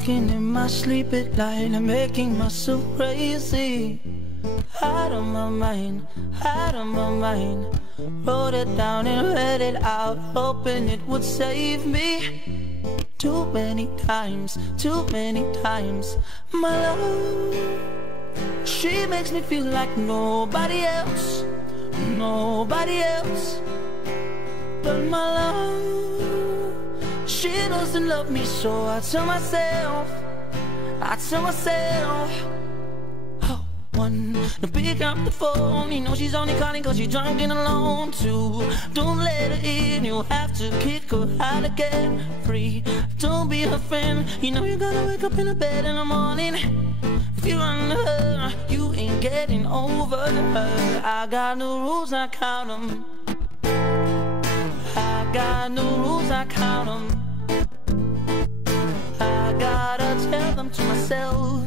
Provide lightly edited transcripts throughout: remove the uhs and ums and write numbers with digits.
talking in my sleep at night and making myself crazy. Out of my mind, out of my mind. Wrote it down and read it out, hoping it would save me. Too many times, my love, she makes me feel like nobody else, nobody else. But my love, she doesn't love me, so I tell myself, oh, one, to pick up the phone, you know she's only calling cause she's drunk and alone. Two, don't let her in, you'll have to kick her out again. Three, don't be her friend, you know you gotta wake up in the bed in the morning. If you run her, you ain't getting over her. I got no rules, I count them. I got no rules, I count them. I gotta tell them to myself.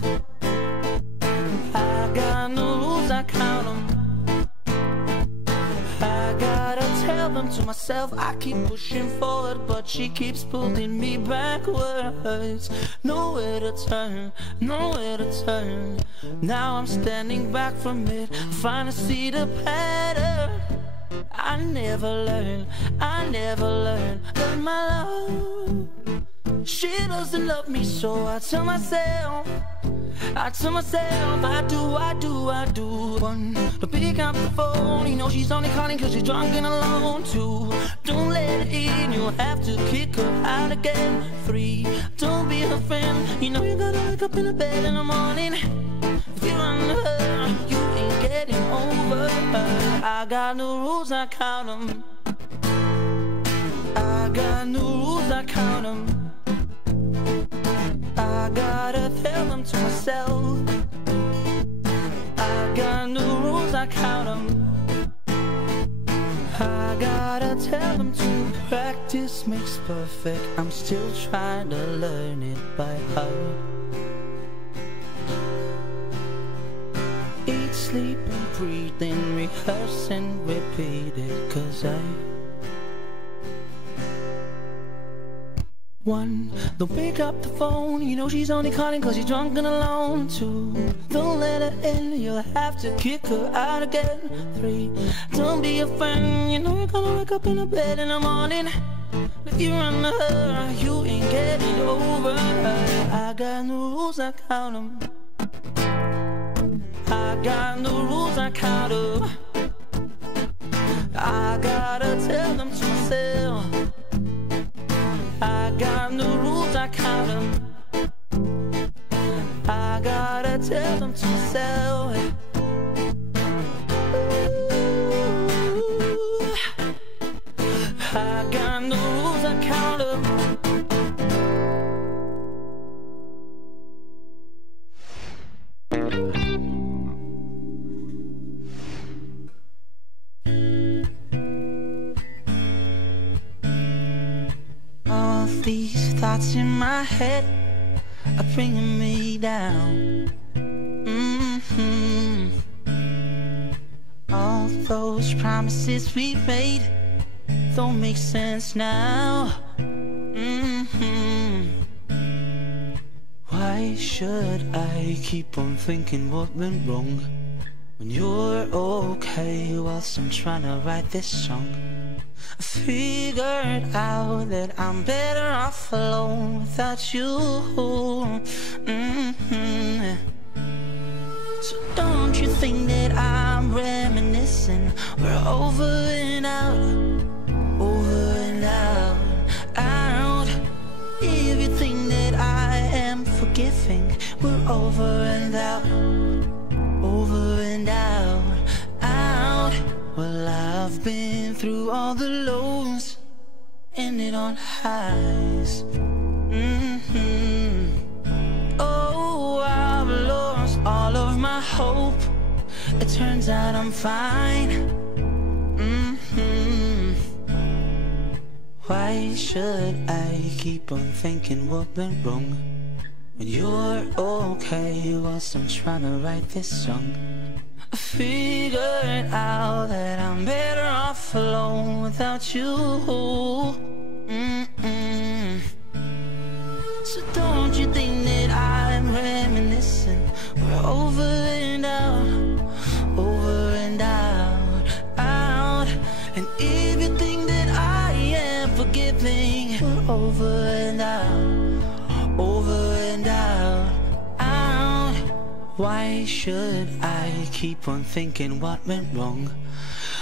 I got no rules, I count them. I gotta tell them to myself. I keep pushing forward, but she keeps pulling me backwards. Nowhere to turn, nowhere to turn. Now I'm standing back from it, trying to see the pattern. I never learn, but my love, she doesn't love me, so I tell myself, I do. One, to pick up the phone, you know she's only calling cause she's drunk and alone. Two, don't let her in, you'll have to kick her out again. Three, don't be her friend, you know you gotta wake up in the bed in the morning. If you run her, you ain't getting over her. I got no rules, I count them. I got no rules, I count them. I gotta tell them to myself. I got no rules, I count them. I gotta tell them to practice makes perfect. I'm still trying to learn it by heart. Eat, sleep and breathe, then rehearse and repeat it. Cause one, don't pick up the phone, you know she's only calling cause she's drunk and alone. Two, don't let her in, you'll have to kick her out again. Three, don't be a friend, you know you're gonna wake up in the bed in the morning. If you run her, you ain't getting over her. I got no rules, I count them. I got no rules, I count them. I gotta tell them to myself. I got no rules, I count them. I gotta tell them to myself. I got no rules, I count them. All these thoughts in my head are bringing me down. All those promises we made don't make sense now. Why should I keep on thinking what went wrong when you're okay whilst I'm trying to write this song? I figured out that I'm better off alone without you. So don't you think that I'm reminiscing? We're over and out, out. Everything that I am forgiving, we're over and out, out. Well, I've been through all the lows, ended on highs. Oh, I've lost all of my hope. It turns out I'm fine. Why should I keep on thinking what went wrong when you're okay whilst I'm trying to write this song? I figured out that I'm better off alone without you. So don't you think that over and out, over and out, out. And if you think that I am forgiving, we're over and out, over and out, out. Why should I keep on thinking what went wrong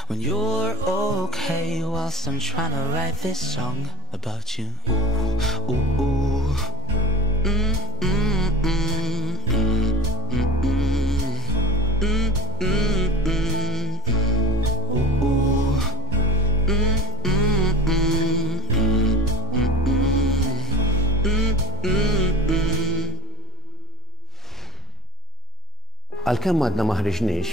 when you're okay whilst I'm trying to write this song about you? Ooh, ooh, ooh. Għal-kemm għadna ma ħriġniex,